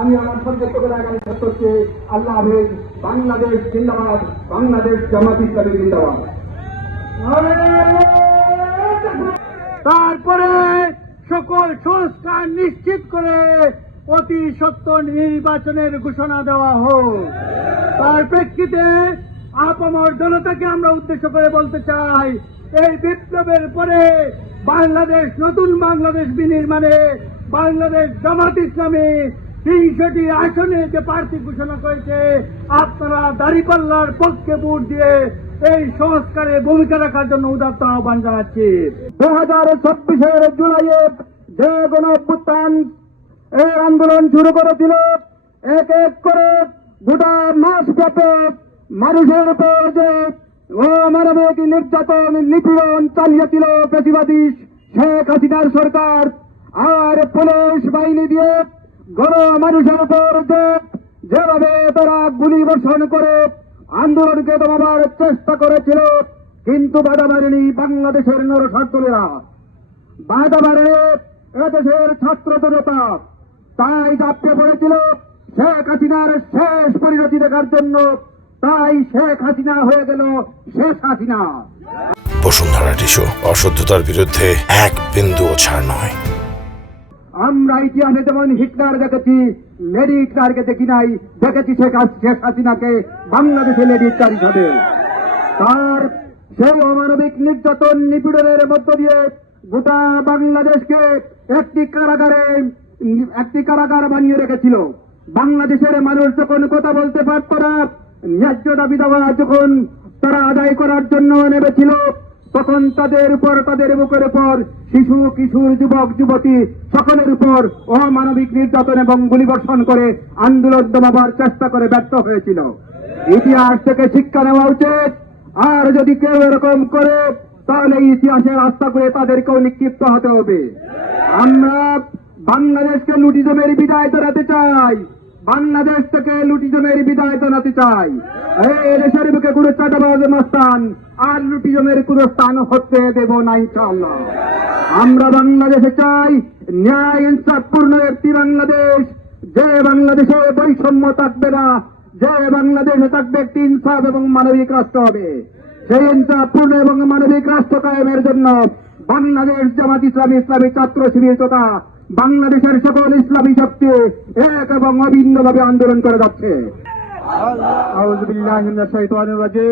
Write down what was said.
আমি আমার সন্তুষ্ট করে আগামী সত্যকে আল্লাহ হাফেজ। বাংলাদেশ জিন্দাবাদ, বাংলাদেশ জামাত ইসলামী জিন্দাবাদ। তারপরে সকল সংস্কার নিশ্চিত করে অতি সত্বর নির্বাচনের ঘোষণা দেওয়া হোক। তার প্রেক্ষিতে আপামর জনতাকে আমরা উদ্দেশ্য করে বলতে চাই, এই বিপ্লবের পরে বাংলাদেশ, নতুন বাংলাদেশ বিনির্মাণে বাংলাদেশ জামাত ইসলামী ৩০টি আসনে যে প্রার্থী ঘোষণা করেছে, আপনারা দাঁড়িপাল্লার পক্ষে ভোট দিয়ে এই সংস্কারে ভূমিকা রাখার জন্য উদাত্ত আহ্বান জানাচ্ছি। 2026 জুলাইয়ে যে গণ অভ্যুত্থান এই আন্দোলন শুরু করেছিল, এক এক করে গোটা মাস ব্যাপক মানুষের উপর যে অমানবিক নির্যাতন নিপীড়ন চালিয়েছিল ফ্যাসিবাদী শেখ হাসিনার সরকার আর পুলিশ বাহিনী দিয়ে মানুষের উপর যেভাবে তারা গুলি বর্ষণ করে আন্দোলনকে দমাবার চেষ্টা করেছিল, কিন্তু বাধা মারেনি বাংলাদেশের নরসার্থীরা, বাধা মারেনি এদেশের ছাত্র জনতা। তাই ঝাঁপিয়ে পড়েছিল শেখ হাসিনার শেষ পরিণতি দেখার জন্য। তাই শেখ হাসিনা হয়ে গেল শেষ হাসিনা। বসুন্ধরা টিস্যু, অশুদ্ধতার বিরুদ্ধে এক বিন্দুও ছাড় নয়। আমরা ইতিহাসে যেমন হিটলার দেখেছি, লেডি হিটলারকে দেখি নাই, দেখেছি শেখ হাসিনাকে বাংলাদেশে লেডি হিটলার হিসাবে। তার সেই অমানবিক নির্যাতন নিপীড়নের মধ্য দিয়ে গোটা বাংলাদেশকে একটি কারাগার বানিয়ে রেখেছিল। বাংলাদেশের মানুষ যখন কথা বলতে পারত না, ন্যায্য দাবি দাওয়া যখন তারা আদায় করার জন্য নেমেছিল, তখন তাদের উপর, তাদের বুকের উপর শিশু, কিশোর, যুবক, যুবতী সকলের উপর অমানবিক নির্যাতন এবং গুলিবর্ষণ করে আন্দোলন দমাবার চেষ্টা করে ব্যর্থ হয়েছিল। ইতিহাস থেকে শিক্ষা নেওয়া উচিত। আর যদি কেউ এরকম করে, তাহলে ইতিহাসের রাস্তা করে তাদেরকেও নিক্ষিপ্ত হতে হবে। আমরা বাংলাদেশকে লুটিজমের বিদায় জানাতে চাই, বাংলাদেশ থেকে লুটিজমের বিদায় জানাতে চাই। এই দেশের বুকে কোনো চাঁদাবাজ মাস্তান আর লুটিজমের কোনো স্থান হতে দেব না ইনশাআল্লাহ। আমরা বাংলাদেশে চাই ন্যায় ইনসাফপূর্ণ একটি বাংলাদেশ, যে বাংলাদেশে বৈষম্য থাকবে না, যে বাংলাদেশে থাকবে একটি ইনসাফ এবং মানবিক রাষ্ট্র হবে। সেই ইনসাফপূর্ণ এবং মানবিক রাষ্ট্র কায়েমের জন্য বাংলাদেশ জামাত ইসলামী, ইসলামী ছাত্র শিবির তথা বাংলাদেশের সকল ইসলামী শক্তি এক এবং অভিন্নভাবে আন্দোলন করে যাচ্ছে। আউযু বিল্লাহি মিনাশ শাইতানির রাজিম।